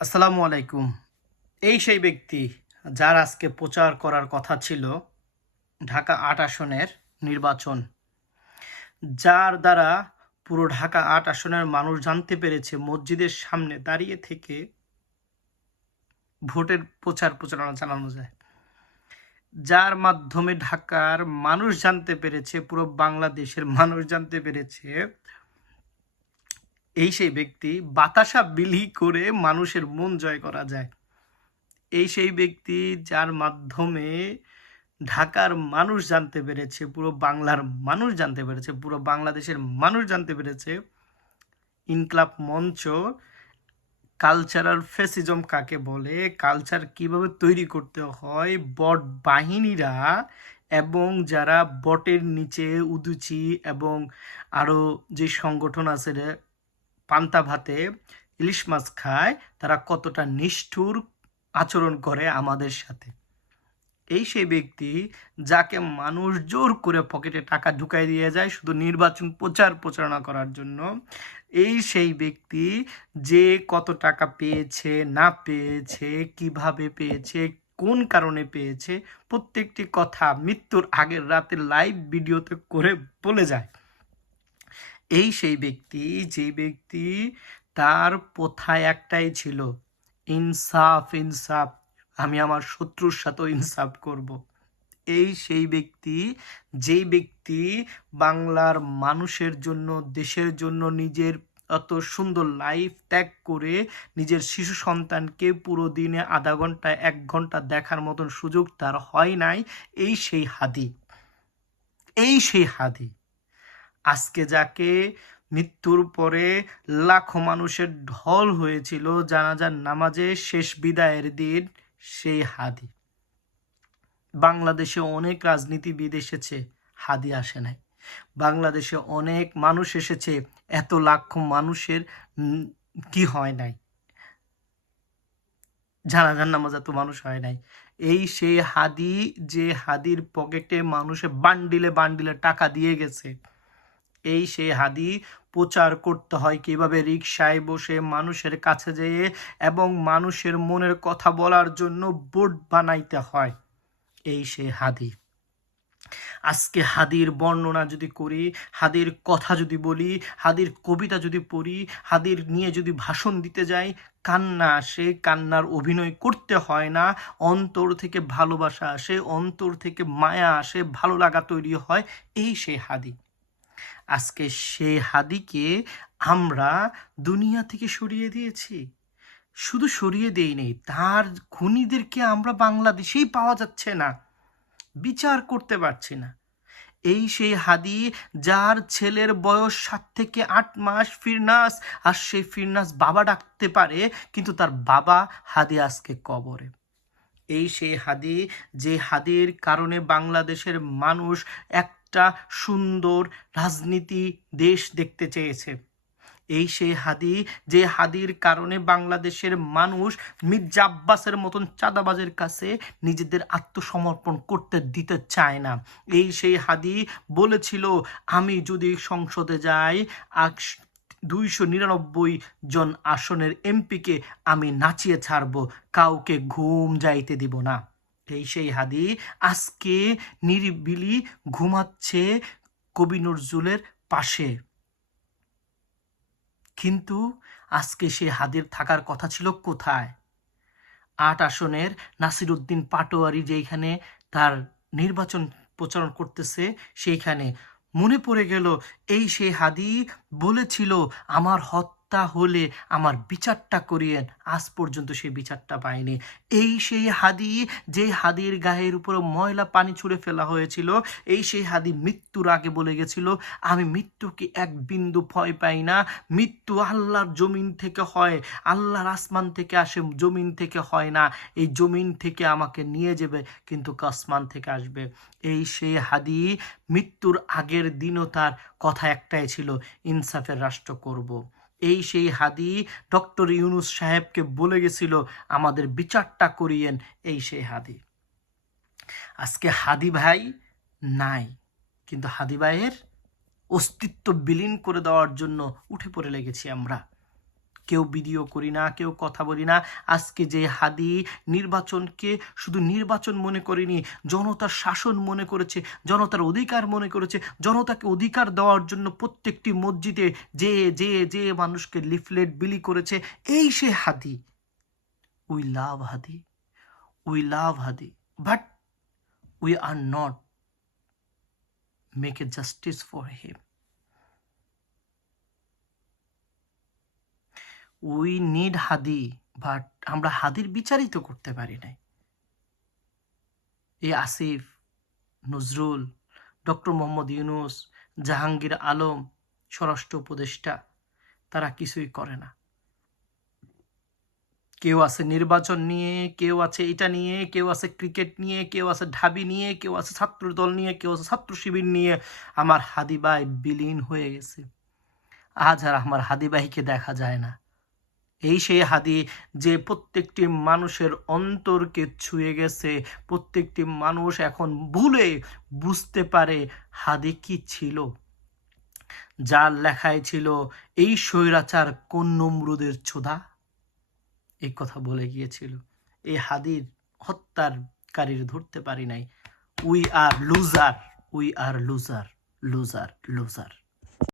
আসসালামু আলাইকুম। এই সেই ব্যক্তি যার আজকে প্রচার করার কথা ছিল ঢাকা ৮ আসনের নির্বাচন, যার দ্বারা পুরো ঢাকা ৮ আসনের মানুষ জানতে পেরেছে মসজিদের সামনে দাঁড়িয়ে থেকে ভোটের প্রচারণা চালানো যায়, যার মাধ্যমে ঢাকার মানুষ জানতে পেরেছে, পুরো বাংলাদেশের মানুষ জানতে পেরেছে এই সেই ব্যক্তি বাতাসা বিলি করে মানুষের মন জয় করা যায়। এই সেই ব্যক্তি যার মাধ্যমে ঢাকার মানুষ জানতে পেরেছে, পুরো বাংলার মানুষ জানতে পেরেছে, পুরো বাংলাদেশের মানুষ জানতে পেরেছে ইনকলাব মঞ্চ কালচারাল ফ্যাসিজম কাকে বলে, কালচার কিভাবে তৈরি করতে হয়, বট বাহিনীরা এবং যারা বটের নিচে উদুচি এবং আরও যে সংগঠন আছে পান্তা ভাতে ইলিশ মাছ খায়, তারা কতটা নিষ্ঠুর আচরণ করে আমাদের সাথে। এই সেই ব্যক্তি যাকে মানুষ জোর করে পকেটে টাকা ঢুকাই দিয়ে যায় শুধু নির্বাচন প্রচারণা করার জন্য। এই সেই ব্যক্তি যে কত টাকা পেয়েছে না পেয়েছে, কিভাবে পেয়েছে, কোন কারণে পেয়েছে, প্রত্যেকটি কথা মৃত্যুর আগের রাতে লাইভ ভিডিওতে করে বলে যায়। এই সেই ব্যক্তি যে ব্যক্তি তার প্রথায় একটাই ছিল, ইনসাফ ইনসাফ, আমি আমার শত্রুর সাথেও ইনসাফ করব। এই সেই ব্যক্তি যেই ব্যক্তি বাংলার মানুষের জন্য, দেশের জন্য নিজের এত সুন্দর লাইফ ত্যাগ করে নিজের শিশু সন্তানকে পুরো দিনে আধা ঘন্টা ১ ঘন্টা দেখার মতন সুযোগ তার হয় নাই। এই সেই হাদি, এই সেই হাদি আজকে যাকে মৃত্যুর পরে লাখো মানুষের ঢল হয়েছিল জানাজার নামাজে শেষ বিদায়ের দিন, সেই হাদি। বাংলাদেশে অনেক রাজনীতিবিদ এসেছে, হাদি আসে নাই। বাংলাদেশে অনেক মানুষ এসেছে, এত লাখ মানুষের কি হয় নাই, জানাজার নামাজ এত মানুষ হয় নাই। এই সেই হাদি যে হাদির পকেটে মানুষে বান্ডিলে বান্ডিলে টাকা দিয়ে গেছে। এই সেই হাদি প্রচার করতে হয় কিভাবে, রিকশায় বসে মানুষের কাছে যেয়ে এবং মানুষের মনের কথা বলার জন্য বোর্ড বানাইতে হয়। এই সেই হাদি। আজকে হাদির বর্ণনা যদি করি, হাদির কথা যদি বলি, হাদির কবিতা যদি পড়ি, হাদির নিয়ে যদি ভাষণ দিতে যাই, কান্না আসে। কান্নার অভিনয় করতে হয় না, অন্তর থেকে ভালোবাসা আসে, অন্তর থেকে মায়া আসে, ভালো লাগা তৈরি হয়। এই সেই হাদি। আজকে সেই হাদিকে আমরা দুনিয়া থেকে সরিয়ে দিয়েছি। শুধু সরিয়ে দেই, তার খুনিদেরকে আমরা বাংলাদেশেই পাওয়া যাচ্ছে না, বিচার করতে পারছি না। এই সেই হাদি যার ছেলের বয়স ৭ থেকে ৮ মাস, ফিরনাস, আর সেই ফিরনাস বাবা ডাকতে পারে, কিন্তু তার বাবা হাদি আজকে কবরে। এই সেই হাদি যে হাদির কারণে বাংলাদেশের মানুষ একটা সুন্দর রাজনীতি দেশ দেখতে চেয়েছে। এই সেই হাদি যে হাদির কারণে বাংলাদেশের মানুষ মির্জা আব্বাসের মতন চাঁদাবাজের কাছে নিজেদের আত্মসমর্পণ করতে দিতে চায় না। এই সেই হাদি বলেছিল, আমি যদি সংসদে যাই ২৯৯ জন আসনের এমপিকে আমি নাচিয়ে ছাড়ব, কাউকে ঘুম যাইতে দিব না। এই সেই হাদি আজকে নিরিবিলি ঘুমাচ্ছে কবি নজরুলের পাশে, কিন্তু আজকে সে হাদির থাকার কথা ছিল কোথায়? ৮ আসনের নাসির উদ্দিন পাটোয়ারি যেখানে তার নির্বাচন প্রচারণ করতেছে, সেইখানে মনে পড়ে গেল এই সেই হাদি বলেছিল, আমার হত্যা হলে আমার বিচারটা করিয়েন। আজ পর্যন্ত সেই বিচারটা পায়নি। এই সেই হাদি যে হাদির গায়ের উপর ময়লা পানি ছুঁড়ে ফেলা হয়েছিল। এই সেই হাদি মৃত্যুর আগে বলে গেছিল, আমি মৃত্যুকে এক বিন্দু ভয় পাই না, মৃত্যু আল্লাহর জমিন থেকে হয়, আল্লাহর আসমান থেকে আসে, জমিন থেকে হয় না। এই জমিন থেকে আমাকে নিয়ে যাবে, কিন্তু আসমান থেকে আসবে। এই সেই হাদি মৃত্যুর আগের দিনও তার কথা একটাই ছিল, ইনসাফের রাষ্ট্র করব। এই সেই হাদি ডক্টর ইউনূস সাহেবকে বলে গেছিল, আমাদের বিচারটা করিয়েন। এই সেই হাদি। আজকে হাদি ভাই নাই, কিন্তু হাদি ভাইয়ের অস্তিত্ব বিলীন করে দেওয়ার জন্য উঠে পড়ে লেগেছি আমরা। কেউ ভিডিও করি না, কেউ কথা বলি না। আজকে যে হাদি নির্বাচনকে শুধু নির্বাচন মনে করেনি, জনতার শাসন মনে করেছে, জনতার অধিকার মনে করেছে, জনতাকে অধিকার দেওয়ার জন্য প্রত্যেকটি মসজিদে যে যে যে মানুষকে লিফলেট বিলি করেছে, এই সে Hadi. We love Hadi, we love Hadi, but we are not make a justice for him. We need Hadi, but আমরা হাদির বিচারই তো করতে পারি নাই। এই আসিফ নজরুল, ডক্টর মোহাম্মদ ইউনুস, জাহাঙ্গীর আলম, স্বরাষ্ট্র উপদেষ্টা, তারা কিছুই করে না। কেউ আছে নির্বাচন নিয়ে, কেউ আছে এটা নিয়ে, কেউ আছে ক্রিকেট নিয়ে, কেউ আছে ঢাবি নিয়ে, কেউ আছে ছাত্র দল নিয়ে, কেউ আছে ছাত্র শিবির নিয়ে। আমার হাদি ভাই বিলীন হয়ে গেছে। আজ আর আমার হাদি ভাইকে দেখা যায় না। এই সেই হাদি যে প্রত্যেকটি মানুষের অন্তরকে ছুঁয়ে গেছে। প্রত্যেকটি মানুষ এখন ভুলে বুঝতে পারে হাদি কি ছিল। যার লেখায় ছিল এই স্বৈরাচার কোন নমরুদের ছোঁদা, এই কথা বলে গিয়েছিল। এই হাদির হত্যাকারীর ধরতে পারি নাই। We are loser, we are loser, loser, loser.